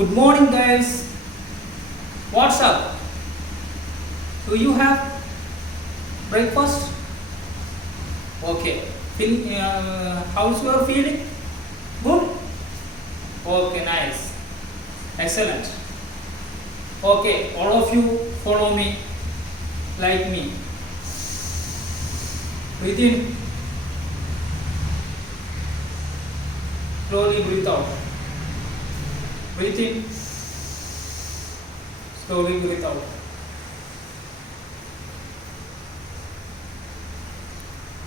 Good morning, guys. What's up? Do you have breakfast? Okay. How's your feeling? Good? Okay, nice. Excellent. Okay, all of you follow me like me. Breathe in. Slowly breathe out. Breathe in. Slowly breathe out.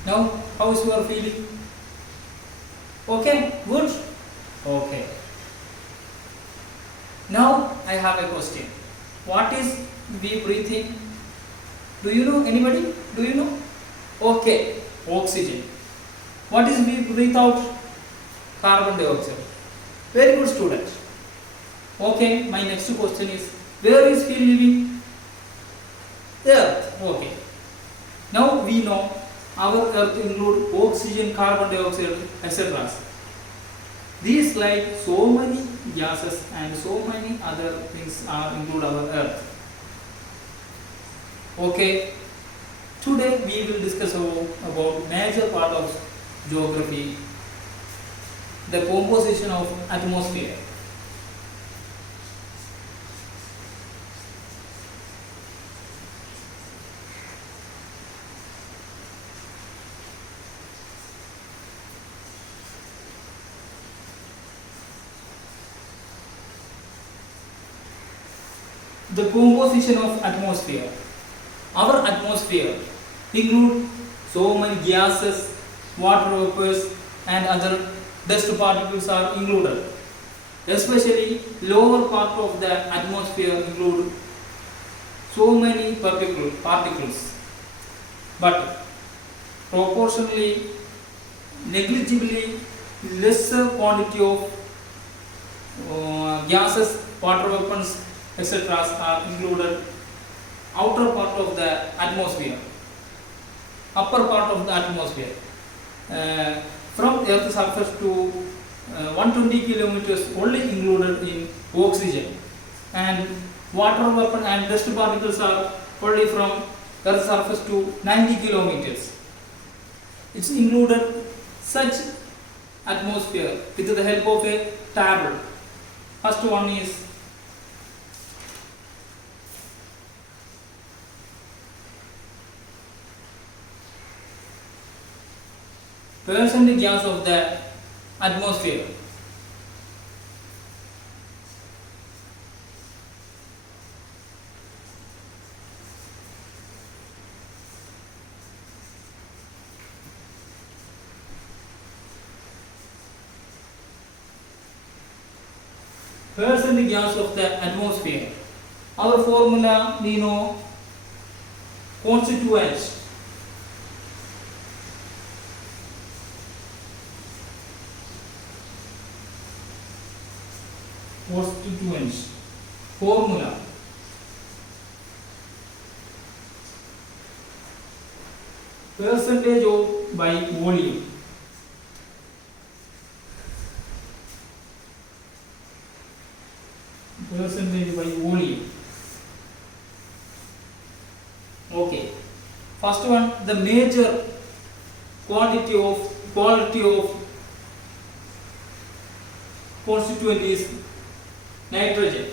Now, how is your feeling? Okay, good? Okay. Now, I have a question. What is we breathing? Do you know anybody? Do you know? Okay, oxygen. What is we breathe out? Carbon dioxide. Very good, student. Okay, my next question is, where is he living? Earth. Okay. Now we know our earth include oxygen, carbon dioxide, etc. These like so many gases and so many other things are include our earth. Okay. Today we will discuss about major part of geography, the composition of atmosphere. The composition of atmosphere. Our atmosphere include so many gases, water vapors and other dust particles are included. Especially lower part of the atmosphere include so many particles. But proportionally, negligibly lesser quantity of gases, water vapors, etc. are included outer part of the atmosphere, upper part of the atmosphere. From Earth's surface to 120 kilometers only included in oxygen, and water vapor and dust particles are only from Earth's surface to 90 kilometers. It's included such atmosphere with the help of a table. First one is percentage gas of the atmosphere. Percentage gas of the atmosphere. Our formula we know constituents. Constituents formula percentage of by volume. Percentage by volume. Okay. First one, the major quality of constituent is nitrogen.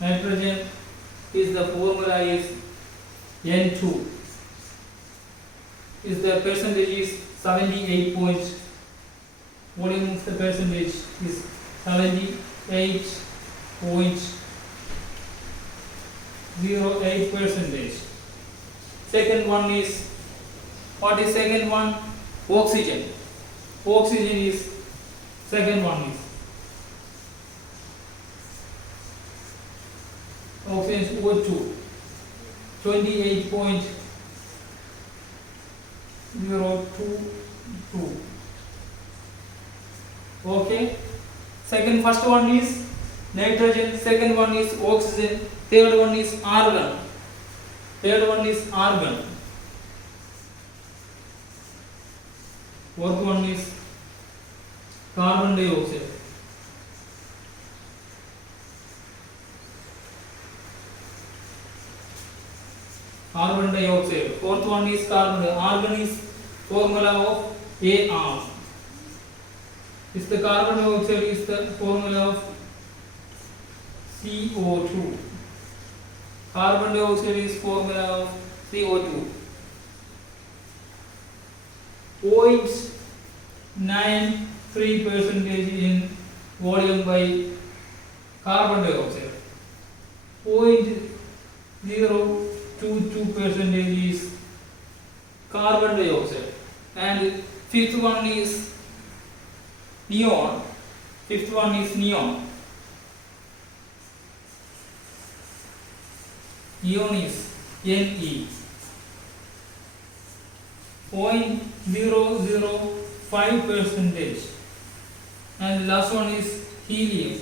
Nitrogen is the formula is N2. Is the percentage is 78 point. Volume of the percentage is 78.08%. Second one is, what is second one? Oxygen. Oxygen is second one is oxygen is O2, 28.022. Okay. First one is nitrogen, second one is oxygen, third one is argon. Fourth one is carbon dioxide. Carbon dioxide. Fourth one is carbon. Argon is formula of Ar. Is the carbon dioxide is the formula of CO2. Carbon dioxide is formula of CO2. 0.93% in volume by carbon dioxide. 0.022% is carbon dioxide. And fifth one is neon. Fifth one is neon. Neon is Ne. 0.005%. And last one is helium.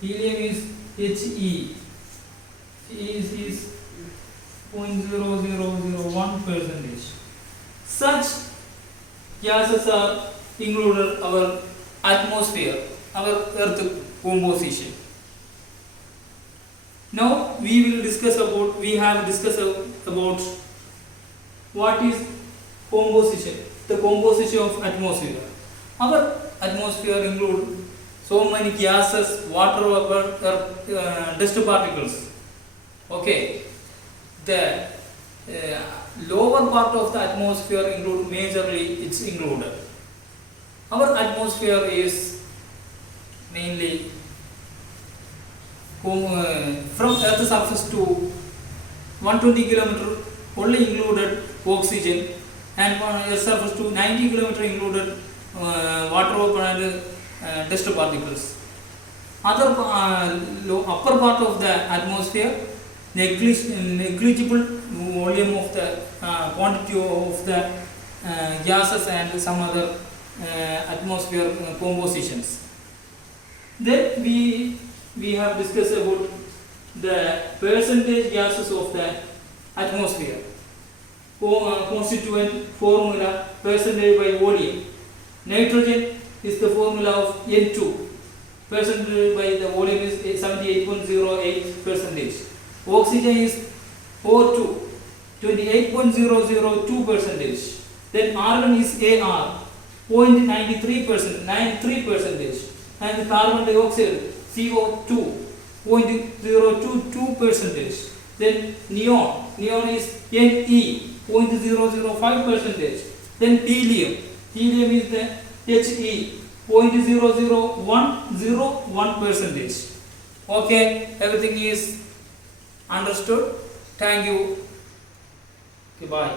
Helium is He. Is 0.0001%. Such gases are included our atmosphere, our Earth composition. Now we have discussed about what is composition, the composition of atmosphere. Our atmosphere includes so many gases, water vapor, dust particles. Okay, the lower part of the atmosphere it's included. Our atmosphere is mainly from Earth's surface to 120 km only included oxygen, and Earth's surface to 90 km included water vapor and dust particles. Upper part of the atmosphere, negligible volume of the quantity of the gases and some other atmosphere compositions. Then we have discussed about the percentage gases of the atmosphere. Constituent formula percentage by volume. Nitrogen is the formula of N2. Percentage by the volume is 78.08%. Oxygen is O2, 28.002%. Then argon is Ar, 0.93%, and carbon dioxide CO2, 0.022%. Then neon is Ne, 0.005%. Then helium is the He, 0.00101%. Okay, everything is understood. Thank you. Goodbye.